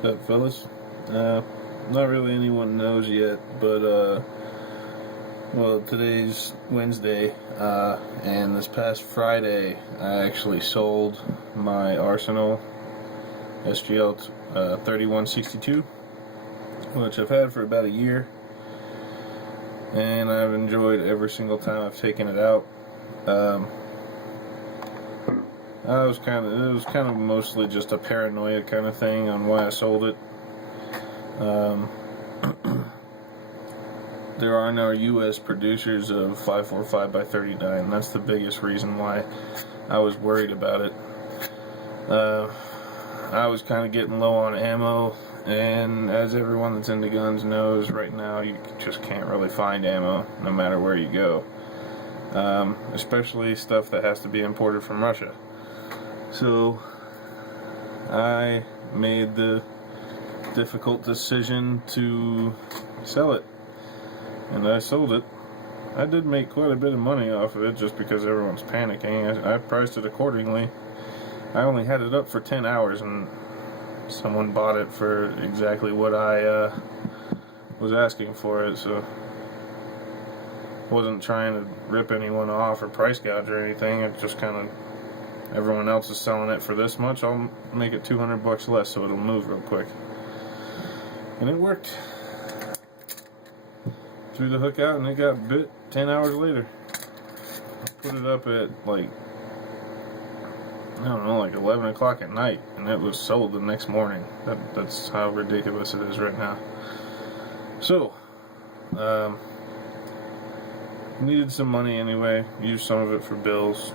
What's up, fellas? Not really anyone knows yet, but well, today's Wednesday, and this past Friday, I actually sold my Arsenal SGL 3162, which I've had for about a year, and I've enjoyed every single time I've taken it out. It was kind of mostly just a paranoia kind of thing on why I sold it. There are no U.S. producers of 545x39, and that's the biggest reason why I was worried about it. I was kind of getting low on ammo, and as everyone that's into guns knows, right now you just can't really find ammo no matter where you go, especially stuff that has to be imported from Russia. So I made the difficult decision to sell it, and I sold it. I did make quite a bit of money off of it just because everyone's panicking. I priced it accordingly. I only had it up for 10 hours and someone bought it for exactly what I was asking for it, so I wasn't trying to rip anyone off or price gouge or anything. It just kind of, everyone else is selling it for this much, I'll make it $200 less so it'll move real quick. And it worked. Threw the hook out and it got bit 10 hours later. I put it up at like 11 o'clock at night, and it was sold the next morning. That's how ridiculous it is right now. So, needed some money anyway, used some of it for bills,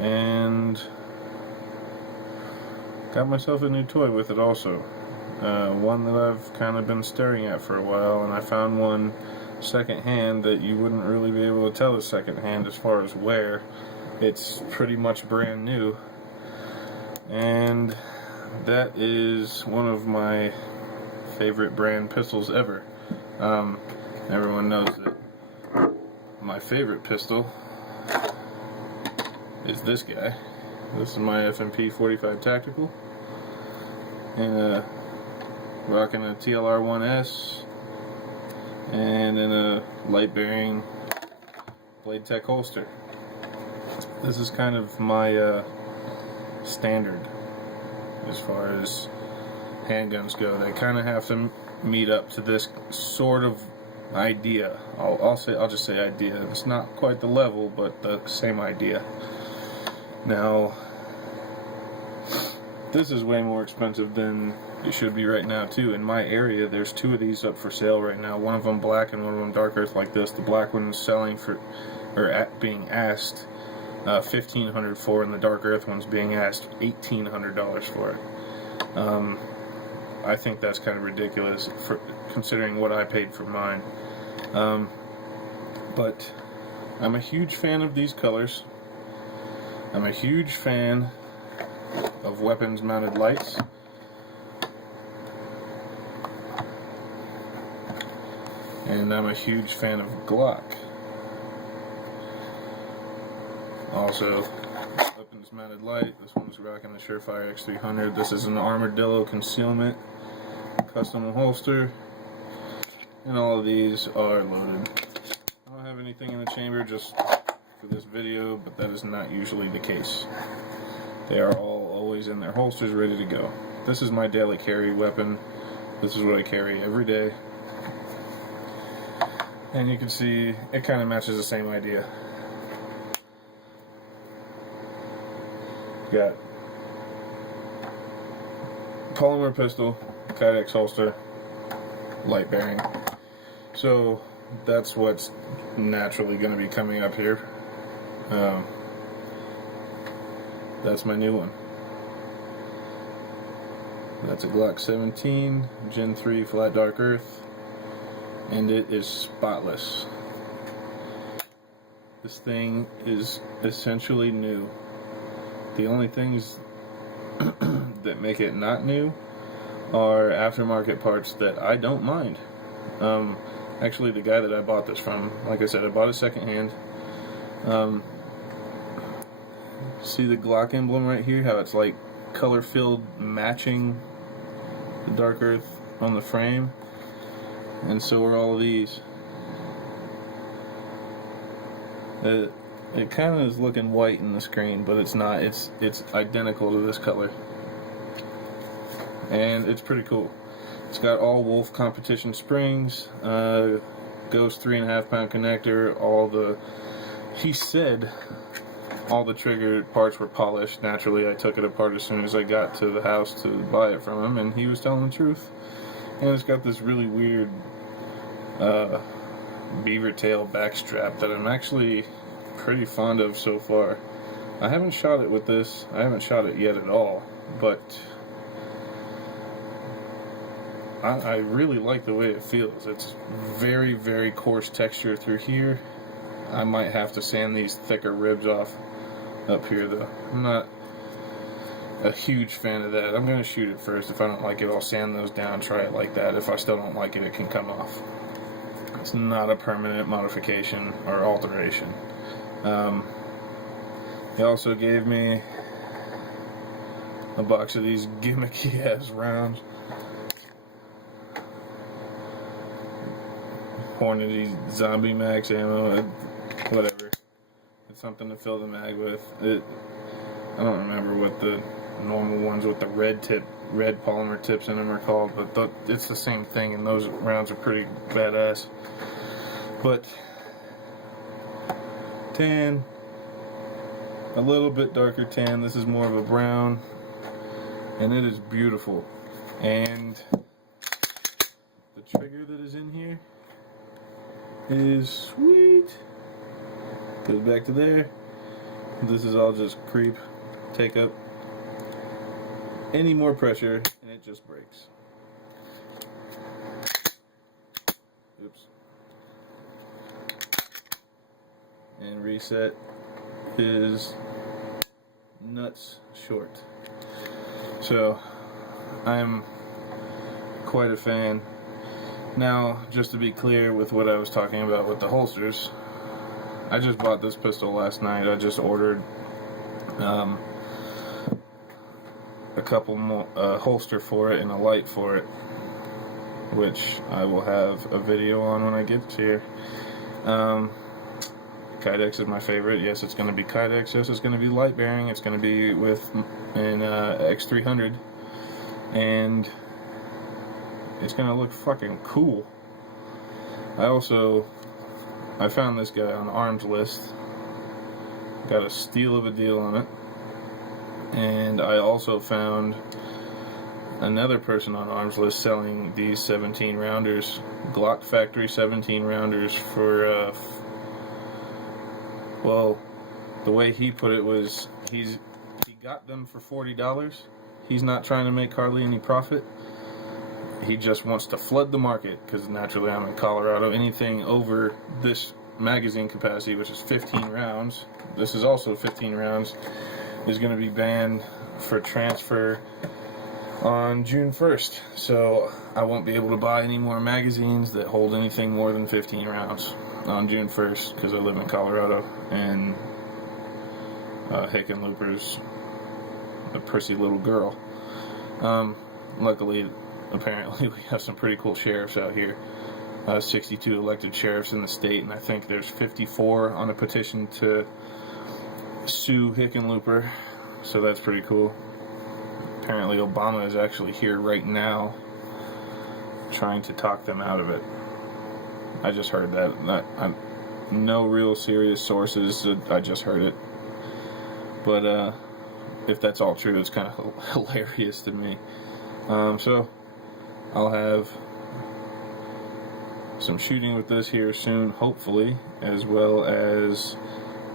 and got myself a new toy with it also. One that I've kind of been staring at for a while, and I found one secondhand that you wouldn't really be able to tell is secondhand as far as wear. It's pretty much brand new, and that is one of my favorite brand pistols ever. Everyone knows that my favorite pistol is this guy. This is my FMP 45 Tactical, and rocking a TLR-1S, and in a light bearing Blade Tech holster. This is kind of my standard as far as handguns go. They kind of have to meet up to this sort of idea. I'll just say idea. It's not quite the level, but the same idea. Now, this is way more expensive than it should be right now too. In my area, there's two of these up for sale right now. One of them black and one of them dark earth like this. The black one is selling for, or being asked, $1,500 for, and the dark earth one's being asked $1,800 for it. I think that's kind of ridiculous for considering what I paid for mine. But I'm a huge fan of these colors. I'm a huge fan of weapons mounted lights. And I'm a huge fan of Glock. Also, weapons mounted light. This one's rocking the Surefire X300. This is an Armadillo concealment custom holster, and all of these are loaded. I don't have anything in the chamber just for this video, but that is not usually the case. They are all always in their holsters ready to go. This is my daily carry weapon. This is what I carry every day. And you can see it kind of matches the same idea. Got polymer pistol, Kydex holster, light bearing. So that's what's naturally going to be coming up here. That's my new one. That's a Glock 17 Gen 3 flat dark earth, and it is spotless. This thing is essentially new. The only things that make it not new are aftermarket parts that I don't mind. Actually, the guy that I bought this from, like I said, I bought it secondhand. See the Glock emblem right here? How it's like color-filled matching the dark earth on the frame, and so are all of these. It kind of is looking white in the screen, but it's not. It's identical to this color, and it's pretty cool. It's got all Wolf competition springs, Ghost 3.5 pound connector. He said all the trigger parts were polished. Naturally, I took it apart as soon as I got to the house to buy it from him, and he was telling the truth. And it's got this really weird beaver tail backstrap that I'm actually pretty fond of so far. I haven't shot it with this. I haven't shot it yet at all, but I really like the way it feels. It's very, very coarse texture through here. I might have to sand these thicker ribs off up here though. I'm not a huge fan of that. I'm going to shoot it first. If I don't like it, I'll sand those down, try it like that. If I still don't like it, it can come off. It's not a permanent modification or alteration. He also gave me a box of these gimmicky ass rounds. Hornady Zombie Max ammo, whatever. It's something to fill the mag with. I don't remember what the normal ones with the red polymer tips in them are called, but it's the same thing, and those rounds are pretty badass. But tan, a little bit darker tan. This is more of a brown, and it is beautiful. And the trigger that is in here is sweet. Goes back to there. This is all just creep. Take up any more pressure and it just breaks. Oops. And reset is nuts short. So I'm quite a fan. Now, just to be clear with what I was talking about with the holsters, I just bought this pistol last night. I just ordered a couple more holster for it and a light for it, which I will have a video on when I get here. Kydex is my favorite. Yes, it's going to be Kydex. Yes, it's going to be light bearing. It's going to be with an X300, and it's going to look fucking cool. I found this guy on Arms List. Got a steal of a deal on it. And I also found another person on Arms List selling these 17 rounders, Glock Factory 17 rounders for, well, the way he put it was he got them for $40. He's not trying to make hardly any profit. He just wants to flood the market, because naturally I'm in Colorado. Anything over this magazine capacity, which is 15 rounds, this is also 15 rounds, is going to be banned for transfer on June 1st. So I won't be able to buy any more magazines that hold anything more than 15 rounds on June 1st, because I live in Colorado, and Hickenlooper's a prissy little girl. Luckily, apparently we have some pretty cool sheriffs out here. 62 elected sheriffs in the state, and I think there's 54 on a petition to sue Hickenlooper, so that's pretty cool. Apparently Obama is actually here right now trying to talk them out of it. I just heard that. No real serious sources, I just heard it. But if that's all true, it's kind of hilarious to me. So I'll have some shooting with this here soon, hopefully, as well as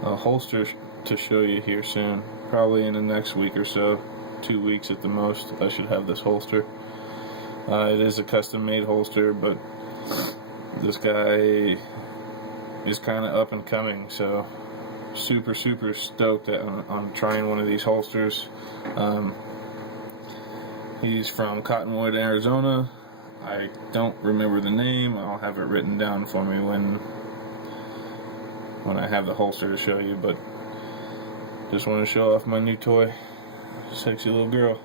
a holster to show you here soon. Probably in the next week or so, 2 weeks at the most, I should have this holster. It is a custom made holster, but this guy is kind of up and coming, so super stoked on trying one of these holsters. He's from Cottonwood, Arizona. I don't remember the name. I'll have it written down for me when I have the holster to show you, but just want to show off my new toy. Sexy little girl.